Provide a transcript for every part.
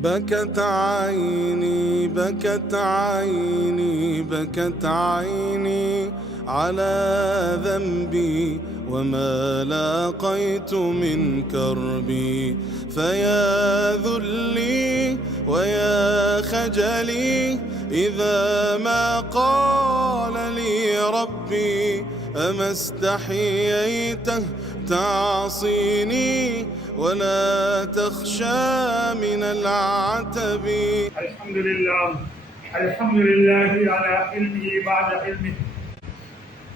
بكت عيني بكت عيني بكت عيني على ذنبي وما لاقيت من كربي، فيا ذلي ويا خجلي إذا ما قال لي ربي أما استحييت تعصيني ولا تخشى من العتب. الحمد لله على علمه بعد علمه.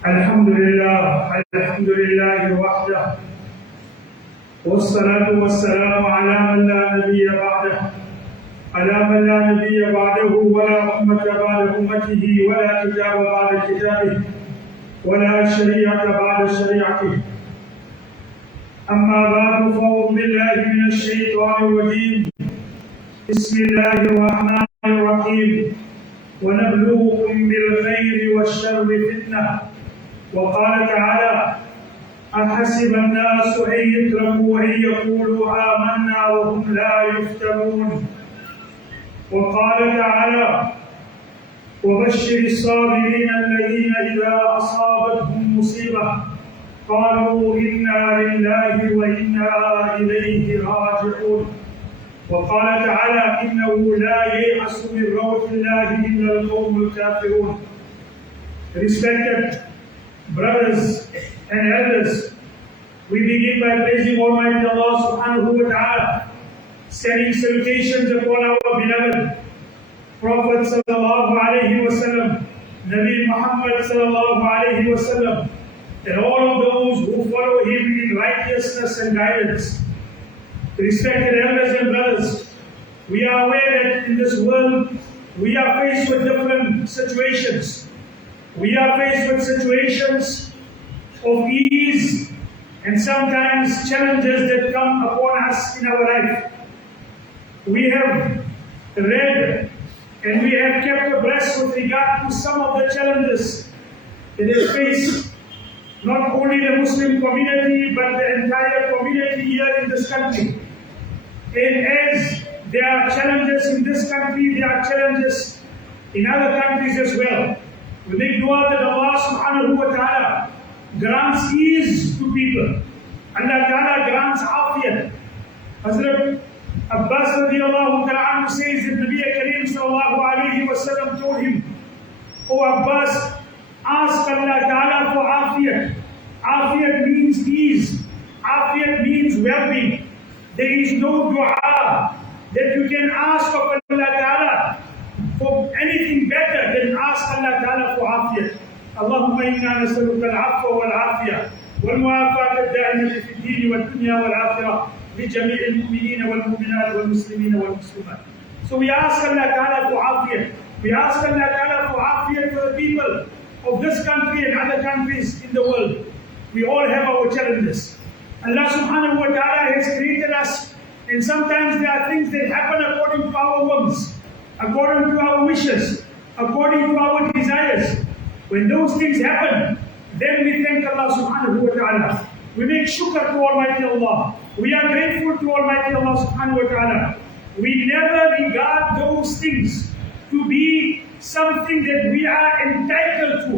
الحمد لله وحده، والصلاة والسلام على من لا نبي بعده، ولا أمة بعد أمته، ولا كتاب بعد كتابه، ولا شريعة بعد شريعته. أما بعد، فأعوذ بالله من الشيطان الرجيم. بسم الله الرحمن الرحيم. ونبلوكم بالخير والشر فتنة. وقال تعالى: أحسب الناس أن يتركوا أن يقولوا آمنا وهم لا يفتنون. وقال تعالى: وبشر الصابرين الذين إذا أصابتهم مصيبة قالوا إنا لله وإنا إليه راجعون. وقال تعالى: إنه لا ييأس من روح الله إلا القوم الكافرون. Respected brothers and elders, we begin by praising Almighty Allah subhanahu wa ta'ala, sending salutations upon our beloved Prophet sallallahu alayhi wa sallam, Nabi Muhammad sallallahu alayhi wa sallam, and all of those who follow him in righteousness and guidance. Respected elders and brothers, we are aware that in this world we are faced with different situations. We are faced with situations of ease and sometimes challenges that come upon us in our life. We have read and we have kept abreast with regard to some of the challenges that is faced not only the Muslim community but the entire community here in this country. And as there are challenges in this country, there are challenges in other countries as well. We make dua that Allah subhanahu wa ta'ala grants ease to people. Allah ta'ala grants afiyat. Hazrat Abbas radiallahu ta'ala says that Nabi Kareem sallallahu alayhi wa sallam told him, "O Abbas, ask Allah ta'ala for afiyat." Afiyat means ease. Afiyat means well-being. There is no dua that you can ask of Allah ta'ala for anything better than ask Allah ta'ala for afiyat. Allahumma inna nas'aluka al-'afwa wal-'afiyah wal-mu'afata ad-da'imata fi ad-din wad-dunya wal-akhirah li jami' al-mu'minin wal-mu'minat wal-muslimin wal-muslimat. So we ask Allah ta'ala for afiyat. We ask Allah ta'ala for afiyat for the people of this country and other countries in the world. We all have our challenges. Allah subhanahu wa ta'ala has created us, and sometimes there are things that happen according to our whims, according to our wishes, according to our desires. When those things happen, then we thank Allah subhanahu wa ta'ala. We make shukr to Almighty Allah. We are grateful to Almighty Allah subhanahu wa ta'ala. We never regard those things to be something that we are entitled to.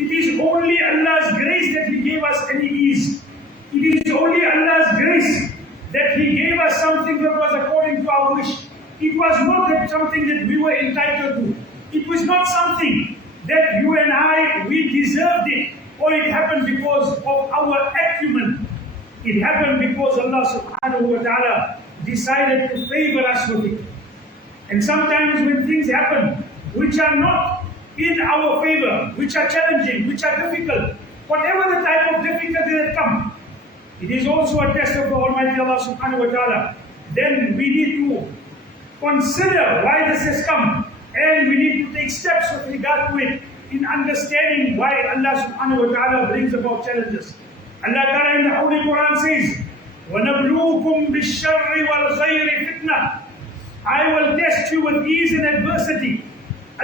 It is only Allah's grace that He gave us any ease. It is only Allah's grace that He gave us something that was according to our wish. It was not that something that we were entitled to. It was not something that you and I, we deserved it, or it happened because of our acumen. It happened because Allah subhanahu wa ta'ala decided to favor us with it. And sometimes when things happen which are not in our favor, which are challenging, which are difficult, whatever the type of difficulty that comes, it is also a test of the Almighty Allah subhanahu wa ta'ala. Then we need to consider why this has come, and we need to take steps with regard to it in understanding why Allah subhanahu wa ta'ala brings about challenges. Allah ta'ala in the Holy Quran says, وَنَبْلُوكُمْ بِالشَّرِّ وَالْخَيْرِ فِتْنَةً. I will test you with ease and adversity.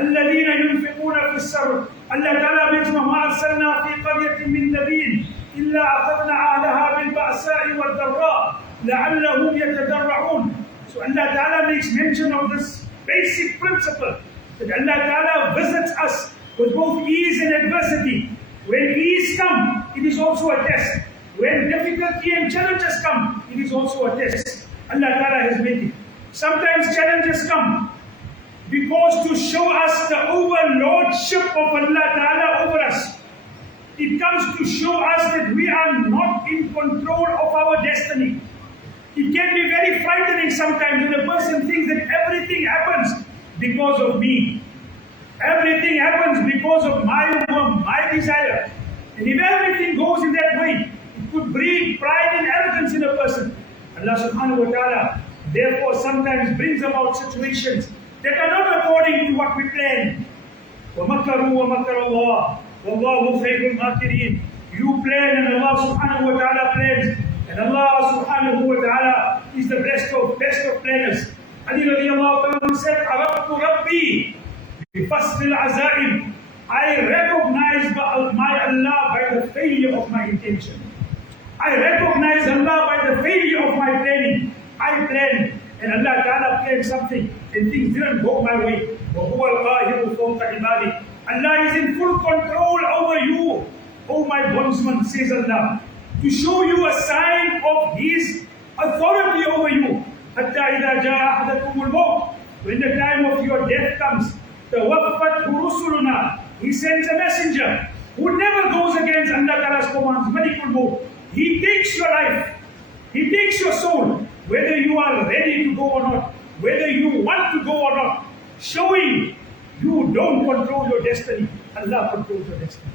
الَّذِينَ يُنْفِقُونَ فِي السَّرِّ. Allah ta'ala makes مَا أَرْسَلْنَا فِي قَرْيَةٍ مِّن نَبِيٍّ إِلَّا أَخَذْنَا أَهْلَهَا بِالْبَأْسَاءِ وَالضَّرَّاءِ لَعَلَّهُمْ يَتَضَرَّعُونَ. So Allah Ta'ala makes mention of this basic principle, that Allah Ta'ala visits us with both ease and adversity. When ease comes, it is also a test. When difficulty and challenges come, it is also a test. Allah Ta'ala has made it. Sometimes challenges come because to show us the overlordship of Allah Ta'ala over us. It comes to show us that we are not in control of our destiny. It can be very frightening sometimes when a person thinks that everything happens because of me. Everything happens because of my whim, my desire. And if everything goes in that way, it could breed pride and arrogance in a person. Allah subhanahu wa ta'ala therefore sometimes brings about situations that are not according to what we planned. وَمَكَرُوا وَمَكَرَ اللَّهُ وَاللَّهُ خَيْرُ الْمَاكِرِينَ. You plan and Allah subhanahu wa ta'ala plans. And Allah subhanahu wa ta'ala is the best of planners. Ali radiallahu ta'ala said, عَرَفْتُ رَبِّي بِفَصْلِ الْعَزَائِمِ. I recognize my Allah by the failure of my intention. I recognize Allah by the failure of my planning. I planned and Allah Ta'ala planned something and things didn't go my way. وَهُوَ الْقَاهِرُ فَوْقَ عِبَادِهِ. Allah is in full control over you, O my bondsman, says Allah, to show you a sign of His authority over you. حَتَّى إِذَا جَاءَ أَحَدَكُمُ الْمَوْتِ. When the time of your death comes, تَوَفَّتْهُ رُسُلُنَا. He sends a messenger who never goes against Allah Ta'ala's commands. Malikul Maut. He takes your life. He takes your soul. Whether you are ready to go or not, whether you want to go or not, showing you don't control your destiny. Allah controls your destiny.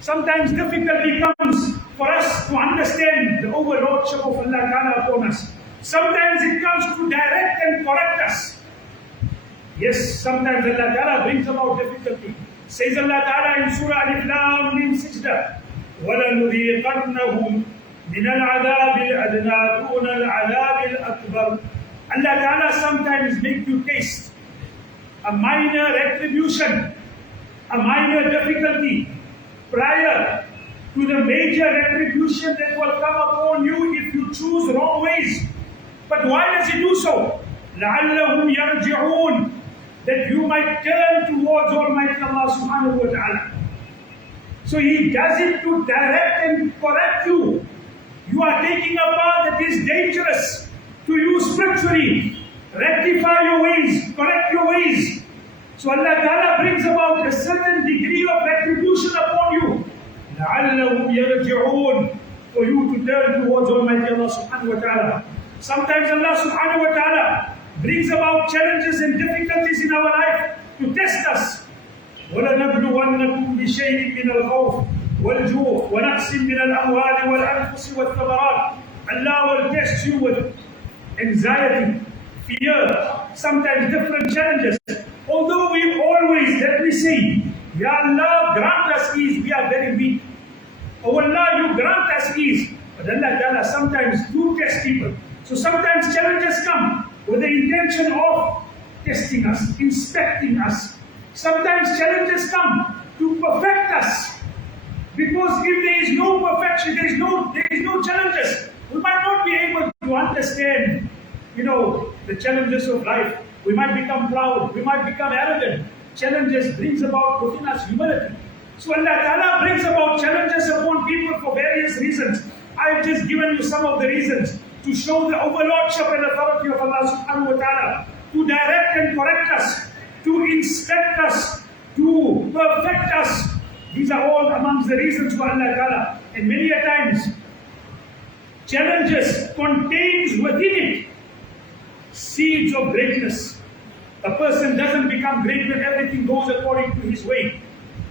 Sometimes difficulty comes for us to understand the overlordship of Allah Ta'ala upon us. Sometimes it comes to direct and correct us. Yes, sometimes Allah Ta'ala brings about difficulty. Says Allah Ta'ala in Surah Alif Lam Mim Sajda, وَلَنُذِيقَنَّهُمْ مِنَ الْعَذَابِ الْأَدْنَى دُونَ الْعَذَابِ الْأَكْبَرِ. Allah Ta'ala sometimes make you taste a minor retribution, a minor difficulty, prior to the major retribution that will come upon you if you choose wrong ways. But why does He do so? لَعَلَّهُمْ يَرْجِعُونَ. That you might turn towards Almighty Allah subhanahu wa ta'ala. So He does it to direct and correct you. You are taking a path that is dangerous to you spiritually. Rectify your ways, correct your ways. So Allah Ta'ala brings about a certain degree of retribution upon you. لَعَلَّهُمْ يَرْجِعُونَ. For you to turn towards Almighty Allah subhanahu wa ta'ala. Sometimes Allah subhanahu wa ta'ala brings about challenges and difficulties in our life to test us. وَلَنَبْلُوَنَّكُمْ بِشَيْءٍ مِنَ الْخَوْفِ وَالْجُوعِ وَنَقْصٍ مِنَ الْأَمْوَالِ وَالْأَنفُسِ وَالثَّمَرَاتِ. Allah will test you with anxiety, fear, sometimes different challenges. Although we always, let me say, Ya Allah, grant us ease, we are very weak. Oh Allah, you grant us ease. But Allah Ta'ala sometimes do test people. So sometimes challenges come with the intention of testing us, inspecting us. Sometimes challenges come to perfect us. Because if there is no perfection, there is no challenges, we might not be able to understand, the challenges of life. We might become proud, we might become arrogant. Challenges brings about within us humility. So Allah Ta'ala brings about challenges upon people for various reasons. I've just given you some of the reasons to show the overlordship and authority of Allah subhanahu wa ta'ala, to direct and correct us, to inspect us, to perfect us. These are all amongst the reasons for Allah Ta'ala. And many a times, challenges contains within it seeds of greatness. A person doesn't become great when everything goes according to his way.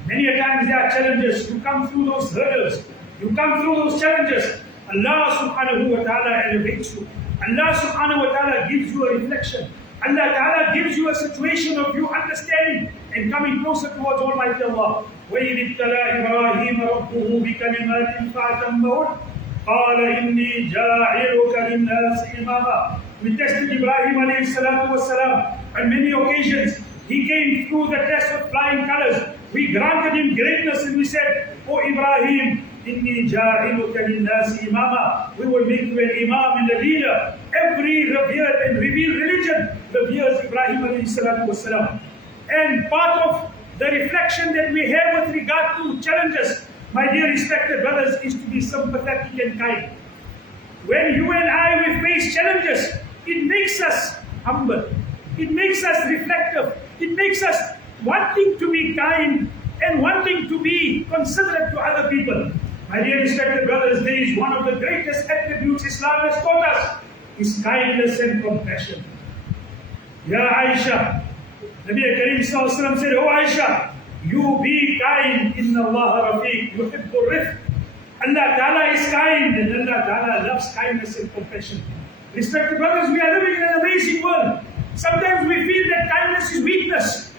Many a times there are challenges. You come through those hurdles. You come through those challenges. Allah subhanahu wa ta'ala elevates you. Allah subhanahu wa ta'ala gives you a reflection. Allah ta'ala gives you a situation of you understanding and coming closer towards Almighty Allah. وَإِذِ ابْتَلَى إِبْرَاهِيمَ رَبُّهُ بِكَلِمَاتٍ فَأَتَمَّهُنَّ قَالَ إِنِّي جَاعِلُكَ لِلنَّاسِ إِمَامًا. We tested Ebrahim alayhi salatu wassalam. On many occasions, he came through the test with flying colors. We granted him greatness and we said, "O Ibrahim, إِنِّي جَاعِلُكَ لِلنَّاسِ إِمَامًا." We will make you an imam and a leader. every revered and revealed religion reveres Ibrahim alayhi salatu wasalam. And part of the reflection that we have with regard to challenges, my dear respected brothers, is to be sympathetic and kind. When you and I we face challenges, it makes us humble. It makes us reflective. It makes us wanting to be kind and wanting to be considerate to other people. My dear respected brothers, there is one of the greatest attributes Islam has taught us, is kindness and compassion. Ya Aisha, Nabi Kareem Sallallahu Alaihi Wasallam said, "Oh Aisha, you be kind. Inna Allah Rafiq, yuhibbur rifq." Allah Ta'ala is kind, and Allah Ta'ala loves kindness and compassion. Respected brothers, we are living in an amazing world. Sometimes we feel that kindness is weakness.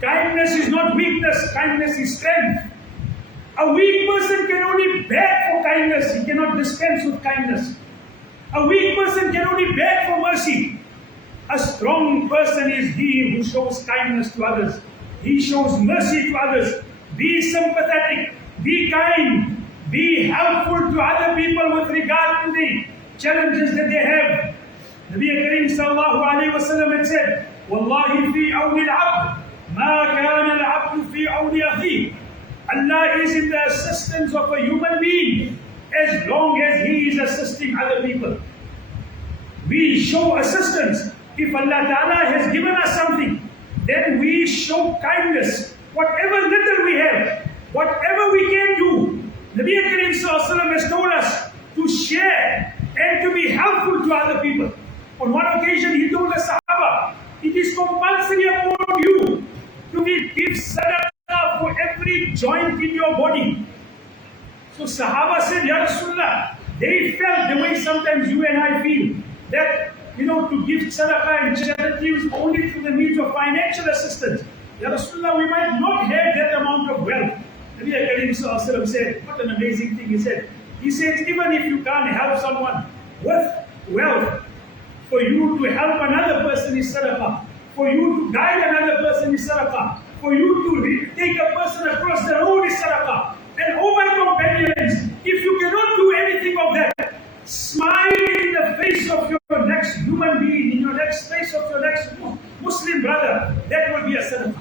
Kindness is not weakness, kindness is strength. A weak person can only beg for kindness, he cannot dispense with kindness. A weak person can only beg for mercy. A strong person is he who shows kindness to others. He shows mercy to others. Be sympathetic, be kind, be helpful to other people with regard to the challenges that they have. Nabi Kareem Sallallahu Alaihi Wasallam had said, "Wallahi fi awni al-abd, ma kana al-abd fi awni akhi." Allah is in the assistance of a human being as long as he is assisting other people. We show assistance. If Allah Ta'ala has given us something, then we show kindness. Whatever little we have, whatever we can do, Nabi Kareem Sallallahu Alaihi Wasallam has told us to share and to be helpful to other people. On one occasion, he told the Sahaba, "It is compulsory upon you to give sadaqah for every joint in your body." So Sahaba said, "Ya Rasulullah," they felt the way sometimes you and I feel, that to give sadaqah and charity is only to the needs of financial assistance. Ya Rasulullah, we might not have that amount of wealth. Nabi Kareem Sallallahu Alaihi Wasallam said, what an amazing thing he said. He says, even if you can't help someone with wealth, for you to help another person is sadaqah. For you to guide another person is sadaqah. For you to take a person across the road is sadaqah. And oh my companions, if you cannot do anything of that, smile in the face of your next human being, in your next face of your next Muslim brother, that will be a sadaqah.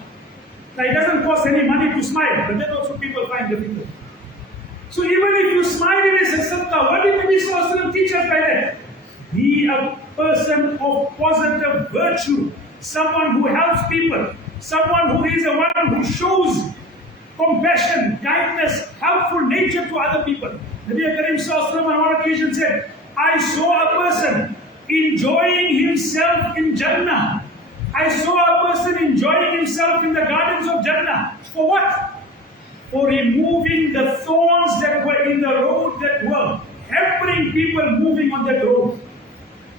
Now it doesn't cost any money to smile, but that also people find difficult. So even if you smile, it is a sadaqah. What did Nabi Sallallahu Alaihi Wasallam teach us by that? Be a person of positive virtue, someone who helps people, someone who is the one who shows compassion, kindness, helpful nature to other people. Nabi Kareem Sallallahu Alaihi Wasallam on one occasion said, "I saw a person enjoying himself in Jannah. I saw a person enjoying himself in the gardens of Jannah. For what? For removing the thorns that were in the road that were hampering people moving on that road."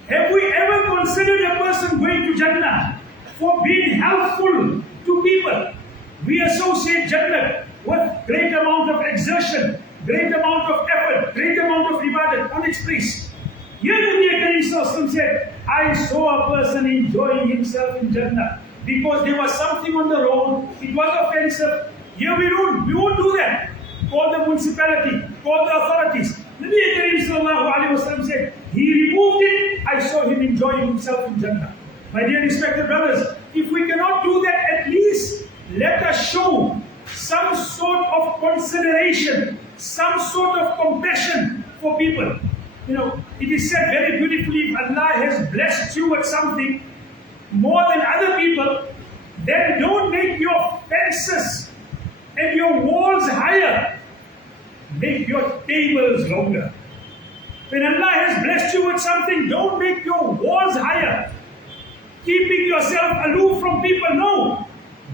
Have we ever considered a person going to Jannah for being helpful to people? We associate Jannah with great amount of exertion, great amount of effort, great amount of ibadat on its place. Here Nabi Kareem Sallallahu Alaihi Wasallam said, "I saw a person enjoying himself in Jannah because there was something on the road, it was offensive." Here we won't do that. Call the municipality, call the authorities. Nabi Kareem Sallallahu Alaihi Wasallam said, he removed it, I saw him enjoying himself in Jannah. My dear respected brothers, if we cannot do that, at least let us show some sort of consideration, some sort of compassion for people. It is said very beautifully, if Allah has blessed you with something more than other people, then don't make your fences and your walls higher. Make your tables longer. When Allah has blessed you with something, don't make your walls higher. Keeping yourself aloof from people, no.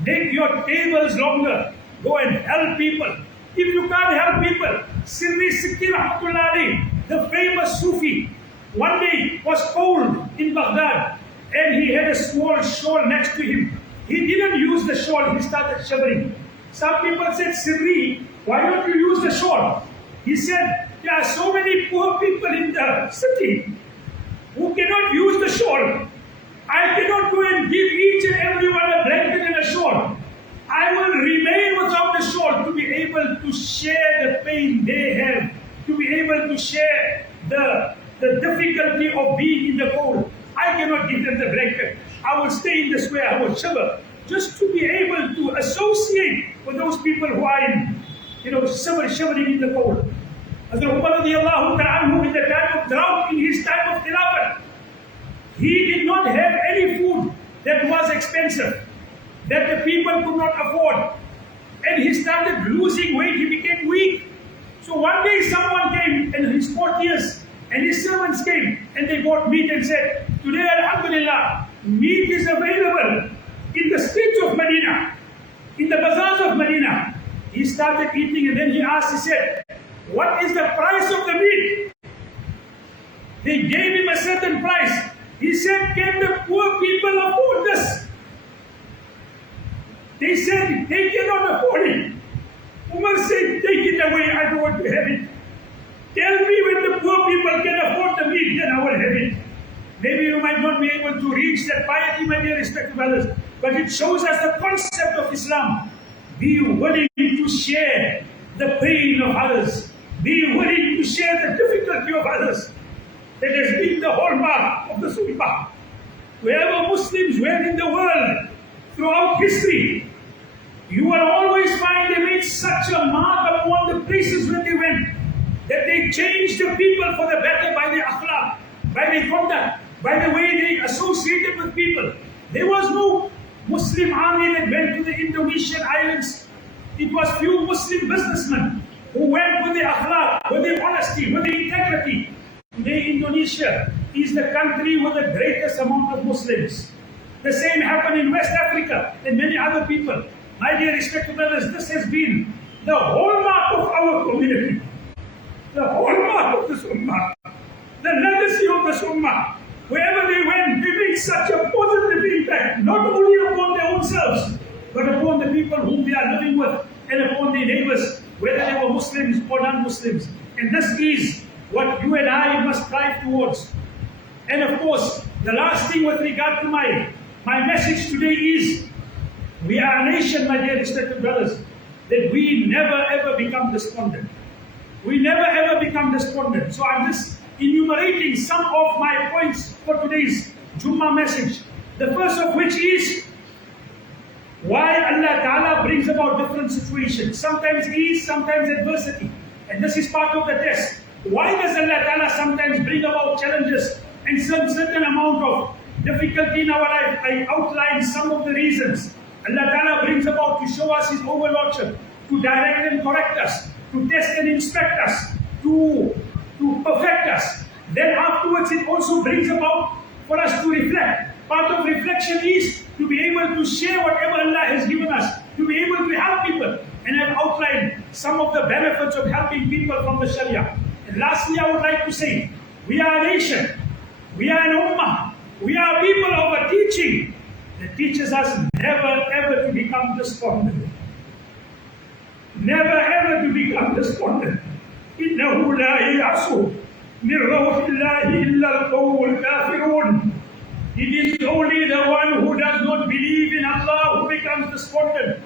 Make your tables longer. Go and help people. If you can't help people, Sirri Sikki Rahmatullahi, the famous Sufi, one day was cold in Baghdad and he had a small shawl next to him. He didn't use the shawl, he started shivering. Some people said, "Sirri, why don't you use the shawl?" He said, "There are so many poor people in the city who cannot use the shawl. I cannot go and give each and everyone a blanket and a shawl. I will remain without the shawl to be able to share the pain they have, to be able to share the the difficulty of being in the cold. I cannot give them the blanket. I will stay in the square, I will shiver, just to be able to associate with those people who are in, shivering in the cold. Hazrat Umar radiallahu ta'ala, in the time of drought, in his time of Khilafat, he did not have any food that was expensive, that the people could not afford. And he started losing weight, he became weak. So one day someone came, and his courtiers and his servants came, and they bought meat and said, today, alhamdulillah, meat is available in the streets of Medina, in the bazaars of Medina. He started eating, and then he asked, he said, what is the price of the meat? They gave him a certain price. He said, can the poor people afford this? They said, they cannot afford it. Umar said, take it away, I don't want to have it. Tell me when the poor people can afford the meat, then I will have it. Maybe you might not be able to reach that piety, my dear respected brothers, but it shows us the concept of Islam. Be willing to share the pain of others. Be willing to share the difficulty of others. That has been the hallmark of the Sunnah. Wherever Muslims were in the world, throughout history, you will always find they made such a mark upon the places where they went, that they changed the people for the better by their akhlaq, by their conduct, by the way they associated with people. There was no Muslim army that went to the Indonesian islands. It was few Muslim businessmen who went with their akhlaq, with their honesty, with their integrity. Today Indonesia is the country with the greatest amount of Muslims. The same happened in West Africa and many other people. My dear respected brothers, this has been the hallmark of our community. The hallmark of the Sunnah. The legacy of the Sunnah. Wherever they went, they made such a positive impact, not only upon their own selves, but upon the people whom they are living with, and upon their neighbors, whether they were Muslims or non-Muslims. And this is what you and I must strive towards. And of course, the last thing with regard to my message today is, we are a nation, my dear respected brothers, that we never ever become despondent. We never ever become despondent. So I'm just enumerating some of my points for today's Jummah message. The first of which is why Allah Ta'ala brings about different situations. Sometimes ease, sometimes adversity. And this is part of the test. Why does Allah Ta'ala sometimes bring about challenges and some certain amount of difficulty in our life? I outlined some of the reasons. Allah Ta'ala brings about to show us His overlordship, to direct and correct us, to test and inspect us, to perfect us. Then afterwards it also brings about for us to reflect. Part of reflection is to be able to share whatever Allah has given us, to be able to help people. And I've outlined some of the benefits of helping people from the Sharia. And lastly, I would like to say, we are a nation, we are an ummah, we are people of a teaching that teaches us never ever to become despondent. Never ever to become despondent. إِنَّهُ لَا يَعْصُ مِنْ رَوْحِ اللَّهِ إِلَّا الْقَوْمُ الْكَافِرُونَ. It is only the one who does not believe in Allah who becomes despondent.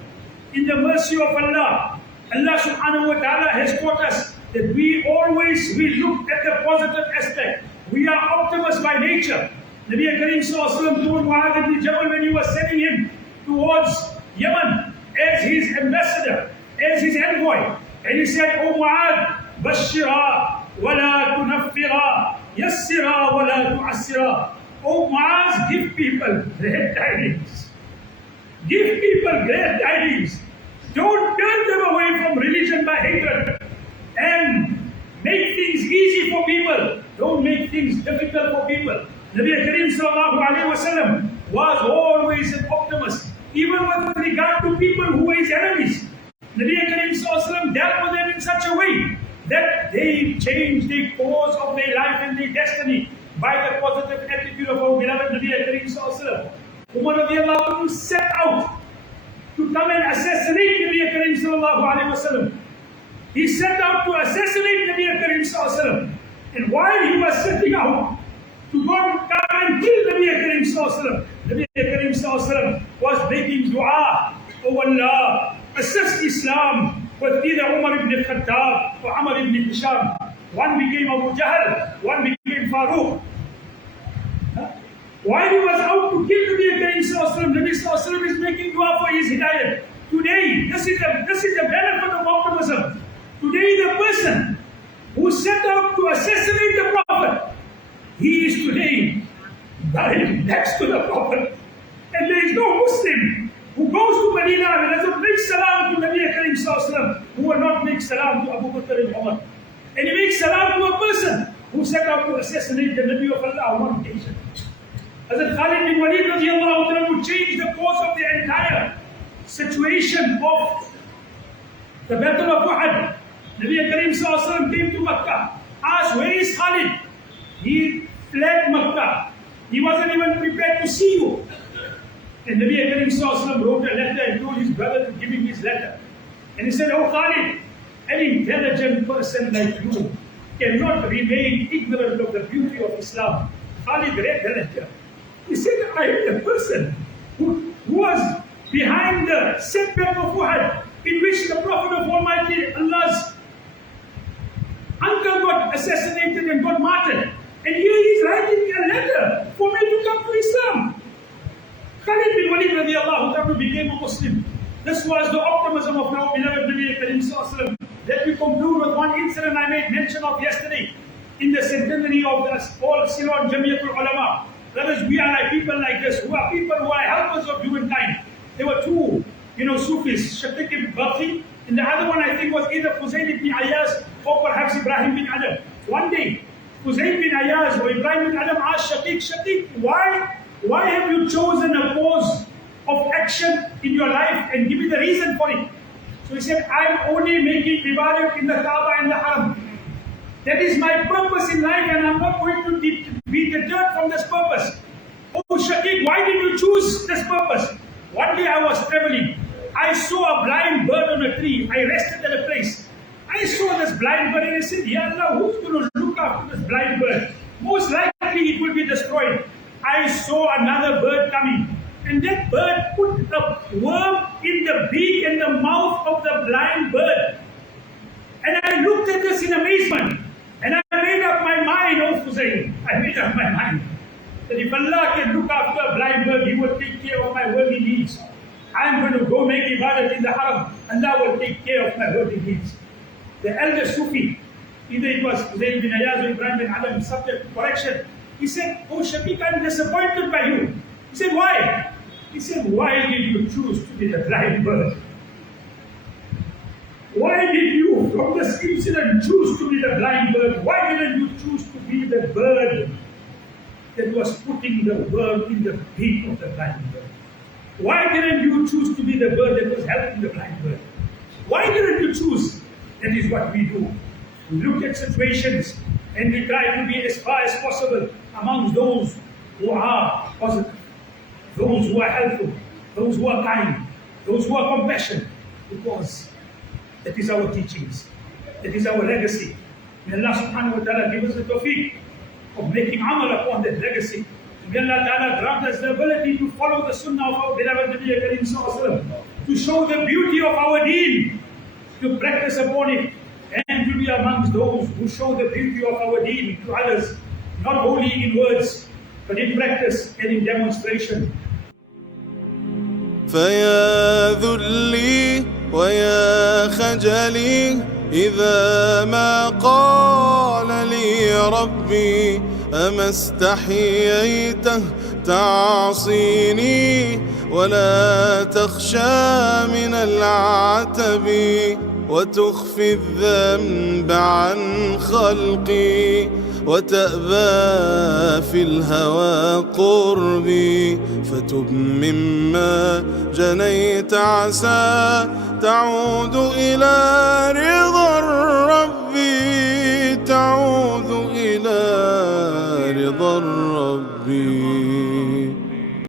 In the mercy of Allah, Allah subhanahu wa ta'ala has taught us that we look at the positive aspect. We are optimists by nature. Nabi Karim Sallallahu told Mu'adh ibn Jabal when he was sending him towards Yemen as his ambassador, as his envoy. And he said, O Mu'adh, Bashira wa la tunaffira, yassira wa la tu'assira. O Mu'adh, give people great tidings. Give people great tidings. Don't turn them away from religion by hatred. And make things easy for people. Don't make things difficult for people. Nabi Karim Sallallahu Alaihi Wasallam was always an optimist, even with regard to people who were his enemies. Nabi Karim Sallallahu Alaihi Wasallam dealt with them in such a way that they changed the course of their life and their destiny by the positive attitude of our beloved Nabi Karim Sallallahu Alaihi Wasallam. Umar radiallahu anhu set out to come and assassinate Nabi Karim Sallallahu Alaihi Wasallam. He set out to assassinate Nabi Karim Sallallahu Alaihi Wasallam. And while he was setting out to go and come and kill Nabi Karim Sallallahu Alaihi Wasallam, Nabi Karim Sallallahu Alaihi Wasallam was making dua, O Allah, assist Islam with either Umar ibn Khattab or Amr ibn Hisham. One became Abu Jahl, one became Farooq. While he was out to kill Nabi Karim Sallallahu Alaihi Wasallam, Nabi Sallallahu Alaihi Wasallam is making dua for his hidayah. Today, this is the benefit of optimism. Today, the person who set out to assassinate the Prophet, he is today buried next to the Prophet. And there is no Muslim who goes to Medina and doesn't make salam to Nabi Karim Sallallahu Alaihi Wasallam, who will not make salam to Abu Bakr and Umar. And he makes salam to a person who set out to assassinate the Nabi of Allah on one occasion. Hazrat Khalid bin Walid radiallahu anhu changed the course of the entire situation of the Battle of Uhud. Nabi Karim Sallallahu Alaihi Wasallam came to Makkah, asked, where is Khalid? He fled Makkah. He wasn't even prepared to see you. And Nabi Karim Sallallahu Alaihi Wasallam wrote a letter and told his brother to give him his letter. And he said, oh Khalid, an intelligent person like you cannot remain ignorant of the beauty of Islam. Khalid read the letter. He said, I am the person who was behind the setback of Uhud, in which the Prophet of Almighty Allah's uncle got assassinated and got martyred. And here he is writing a letter for me to come to Islam. Khalid bin Walid radiallahu anhu became a Muslim. This was the optimism of our beloved Nabi Karim Sallallahu Alaihi Wasallam. Let me conclude with one incident I made mention of yesterday in the centenary of the all Ceylon Jamiatul Ulama. Brothers, we are like people like this, who are people who are helpers of humankind. There were two, Sufis, Shaqiq ibn Barqi, and the other one I think was either Fuzail ibn Ayaz or perhaps Ebrahim bin Adam. One day, Fuzail bin Ayaz or Ebrahim bin Adam asked Shaqiq, why have you chosen a cause of action in your life, and give me the reason for it? So he said, I'm only making ibadat in the Kaaba and the Haram. That is my purpose in life, and I'm not going to be deterred from this purpose. Oh Shaqiq, why did you choose this purpose? One day I was traveling. I saw a blind bird on a tree. I rested at a place. I saw this blind bird and I said, Ya Allah, who's going to look after this blind bird? Most likely it will be destroyed. I saw another bird coming. And that bird put a worm in the beak and the mouth of the blind bird. And I looked at this in amazement. And I made up my mind, oh Fuzail, I made up my mind that if Allah can look after a blind bird, He will take care of my worldly needs. I'm going to go make ibadat in the Haram, and Allah will take care of my worldly needs. The elder Sufi, either it was Fuzail bin Ayaz or Ibrahim bin Adam, subject to correction, he said, oh Shaqiq, I'm disappointed by you. He said, why? He said, why did you choose to be the blind bird? Why did you, from this incident, choose to be the blind bird? Why didn't you choose to be the bird that was putting the worm in the beak of the blind bird? Why didn't you choose to be the bird that was helping the blind bird? Why didn't you choose? That is what we do. We look at situations and we try to be as far as possible amongst those who are positive, those who are helpful, those who are kind, those who are compassionate, because that is our teachings. That is our legacy. May Allah subhanahu wa ta'ala give us the tawfiq of making amal upon that legacy. May Allah ta'ala grant us the ability to follow the sunnah of our beloved Nabi Karim Sallallahu Alaihi Wasallam, to show the beauty of our deen, to practice upon it, and to be amongst those who show the beauty of our deen to others, not only in words, but in practice and in demonstration. فيا ذلي ويا خجلي إذا ما قال لي ربي أما استحييته تعصيني ولا تخشى من العتب وتخفي الذنب عن خلقي وتأبى في الهوى قربي فتب مما جنيت عسى تعود إلى رضا